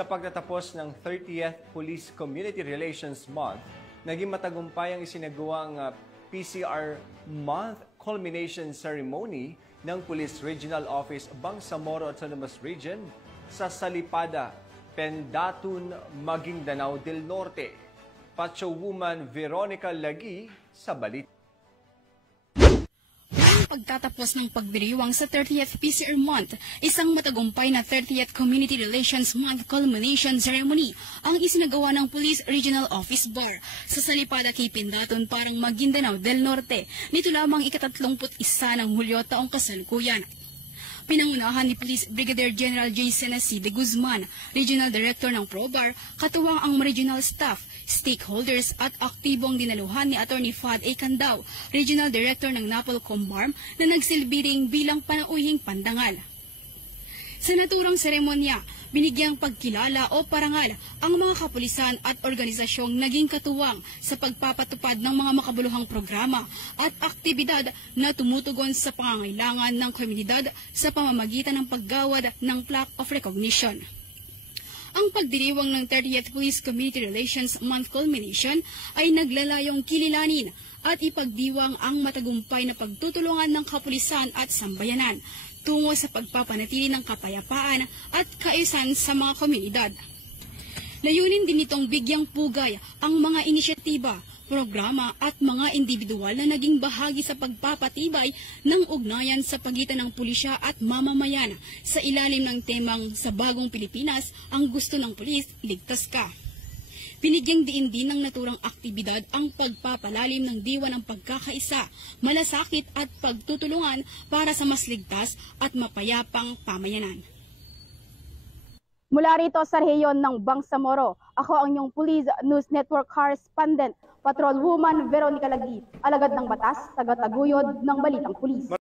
Sa pagtatapos ng 30th Police Community Relations Month, naging matagumpay ang isinagawang PCR Month Culmination Ceremony ng Police Regional Office Bangsamoro Autonomous Region sa Salipada, Pendatun, Maguindanao del Norte. Pacho Woman Veronica Lagi sa balita. Pagtatapos ng pagdiriwang sa 30th PCR Month, isang matagumpay na 30th Community Relations Month Culmination Ceremony ang isinagawa ng Police Regional Office Bar sa Salipada kay Pendatun, parang Maguindanao del Norte, nito lamang ika-31 ng Hulyo taong kasalukuyan. Pinangunahan ni Police Brigadier General J. Senesi de Guzman, Regional Director ng ProBar, katuwang ang regional staff, stakeholders at aktibong dinaluhan ni Attorney Fad A. Candao, Regional Director ng Napolcom BARM na nagsilbing bilang panauhing pandangal. Sa naturang seremonya, binigyang pagkilala o parangal ang mga kapulisan at organisasyong naging katuwang sa pagpapatupad ng mga makabuluhang programa at aktibidad na tumutugon sa pangangailangan ng komunidad sa pamamagitan ng paggawad ng Plaque of Recognition. Ang pagdiriwang ng 30th Police Community Relations Month Culmination ay naglalayong kililanin at ipagdiwang ang matagumpay na pagtutulungan ng kapulisan at sambayanan tungo sa pagpapanatili ng kapayapaan at kaayusan sa mga komunidad. Layunin din nitong bigyang pugay ang mga inisyatiba, programa at mga individual na naging bahagi sa pagpapatibay ng ugnayan sa pagitan ng pulisya at mamamayan sa ilalim ng temang sa bagong Pilipinas, ang gusto ng pulis, ligtas ka. Binigyang diin din ng naturang aktibidad ang pagpapalalim ng diwa ng pagkakaisa, malasakit at pagtutulungan para sa mas ligtas at mapayapang pamayanan. Mula rito sa rehiyon ng Bangsamoro, ako ang inyong Police News Network Correspondent, Patrol Woman Veronica Lagi, alagad ng batas, tagataguyod ng Balitang Pulis.